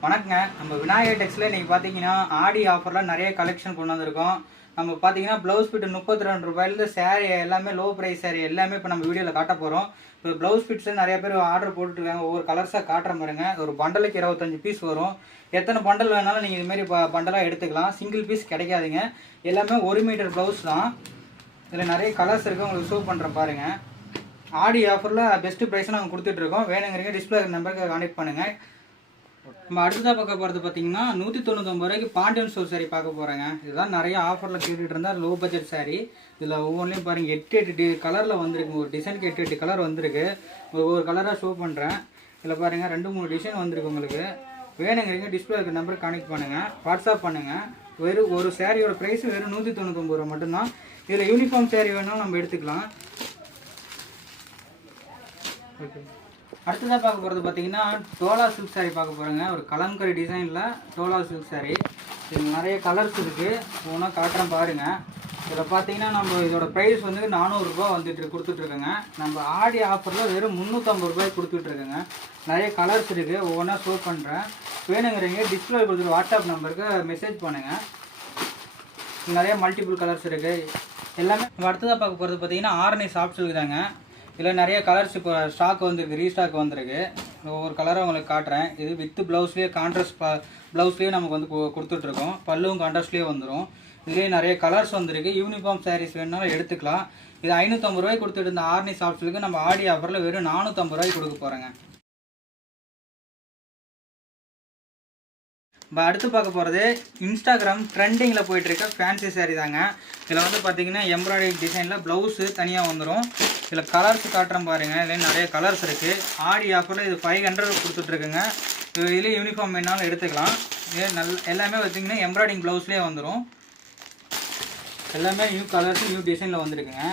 வணக்கங்க. நம்ம விநாயகர் டெக்ஸ்ல இன்னைக்கு பார்த்தீங்கன்னா ஆடி ஆஃபரில் நிறைய கலெக்ஷன் கொண்டு வந்திருக்கோம். நம்ம பார்த்தீங்கன்னா ப்ளவுஸ் ஃபிட் ₹32 சேரீ எல்லாமே லோ ப்ரைஸ் சேரீ எல்லாமே இப்போ நம்ம வீடியோவில் காட்ட போகிறோம். இப்போ ப்ளவுஸ் ஃபிட்ஸில் நிறைய பேர் ஆர்டர் போட்டுருக்காங்க. ஒவ்வொரு கலர்ஸாக காட்டுற பாருங்க. ஒரு பண்டலுக்கு 25 பீஸ் வரும். எத்தனை பண்டல் வேணாலும் நீங்கள் இதுமாரி பண்டலாக எடுத்துக்கலாம். சிங்கிள் பீஸ் கிடைக்காதுங்க. எல்லாமே 1 மீட்டர் ப்ளவுஸ் தான். இதில் நிறைய கலர்ஸ் இருக்குது, உங்களுக்கு ஷோ பண்ணுறேன் பாருங்கள். ஆடி ஆஃபரில் பெஸ்ட்டு ப்ரைஸ் நாங்கள் கொடுத்துட்ருக்கோம். வேணுங்கிறீங்க டிஸ்பிளே நம்பருக்கு கான்டெக்ட் பண்ணுங்கள். நம்ம அடுத்ததாக பார்க்க போகிறது பார்த்தீங்கன்னா ₹199 பாண்டியன் ஸ்டோர் சாரீ பார்க்க போகிறேங்க. இதுதான் நிறைய ஆஃபரில் கேட்டுகிட்டு இருந்தால் லோ பட்ஜெட் சாரீ. இதில் ஒவ்வொன்றையும் பாருங்கள் 8 கலரில் வந்திருக்கு. ஒரு டிசைனுக்கு 8 கலர் வந்திருக்கு. ஒவ்வொரு கலராக ஷோ பண்ணுறேன். இதில் பாருங்கள் 2-3 டிசைன் வந்திருக்கு. உங்களுக்கு வேணுங்கிறீங்க டிஸ்பிளே இருக்கிற நம்பருக்கு கான்டெக்ட் பண்ணுங்கள், வாட்ஸ்அப் பண்ணுங்கள். வெறும் ஒரு சாரியோட ப்ரைஸ் வெறும் ₹199 மட்டும்தான். இதில் யூனிஃபார்ம் சாரீ வேணாலும் நம்ம எடுத்துக்கலாம். ஓகே, அடுத்ததாக பார்க்க போகிறது பார்த்தீங்கன்னா டோலா சில்க் சாரீ பார்க்க போகிறேங்க. ஒரு கலம்கரி டிசைனில் டோலா சில்க் சாரீ. இதில் நிறைய கலர்ஸ் இருக்குது. ஒவ்வொன்றா காட்டுறேன் பாருங்கள். இதில் பார்த்தீங்கன்னா நம்ம இதோட ப்ரைஸ் வந்து ₹400 கொடுத்துட்ருக்கோங்க. நம்ம ஆடி ஆஃபரில் வெறும் ₹350 கொடுத்துட்ருக்கோங்க. நிறைய கலர்ஸ் இருக்குது, ஒவ்வொன்றா ஷோ பண்ணுறேன். வேணுங்கிறீங்க டிஸ்பிளே கொடுத்துட்டு வாட்ஸ்அப் நம்பருக்கு மெசேஜ் பண்ணுங்கள். நிறைய மல்டிபிள் கலர்ஸ் இருக்குது எல்லாமே. நம்ம அடுத்ததாக பார்க்க போகிறது பார்த்தீங்கன்னா ஆரணி சாஃப்ட் சில்க் தாங்க. இதில் நிறைய கலர்ஸ் இப்போ ஸ்டாக் வந்துருக்கு, ரீஸ்டாக் வந்திருக்கு. ஒவ்வொரு கலரை உங்களுக்கு காட்டுறேன். இது வித் ப்ளவுஸ்லேயே கான்ட்ராஸ்ட் ப்ளவுஸ்லேயே நமக்கு வந்து கொடுத்துட்ருக்கோம். பல்லுவும் கான்ட்ராஸ்ட்லேயே வந்துடும். இதுலேயே நிறைய கலர்ஸ் வந்திருக்கு. யூனிஃபார்ம் சாரீஸ் வேணுனாலும் எடுத்துக்கலாம். இது ₹550 கொடுத்துட்டு இருந்த ஆர்னி சாஃப்ட் சில்க்கு நம்ம ஆடி ஆஃபரில் வெறும் ₹450 கொடுக்க போகிறேங்க. இப்போ அடுத்து பார்க்க போகிறது இன்ஸ்டாகிராம் ட்ரெண்டிங்கில் போயிட்டுருக்க ஃபேன்சி சாரீ தாங்க. இதில் வந்து பார்த்தீங்கன்னா எம்ப்ராய்டரி டிசைனில் ப்ளவுஸு தனியாக வந்துடும். இதில் கலர்ஸ் காட்டுறேன் பாருங்கள். இதில் நிறைய கலர்ஸ் இருக்குது. ஆடி ஆஃபரில் இது 500 கொடுத்துட்ருக்குங்க. இதுலேயே யூனிஃபார்ம் வேணாலும் எடுத்துக்கலாம். இது எல்லாமே பார்த்திங்கன்னா எம்ப்ராய்டிங் ப்ளவுஸ்லேயே வந்துடும். எல்லாமே நியூ கலர்ஸு நியூ டிசைனில் வந்துருக்குங்க.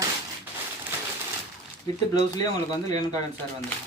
வித் ப்ளவுஸ்லேயே உங்களுக்கு வந்து லேன் கார்டன் சார் வந்துடும்.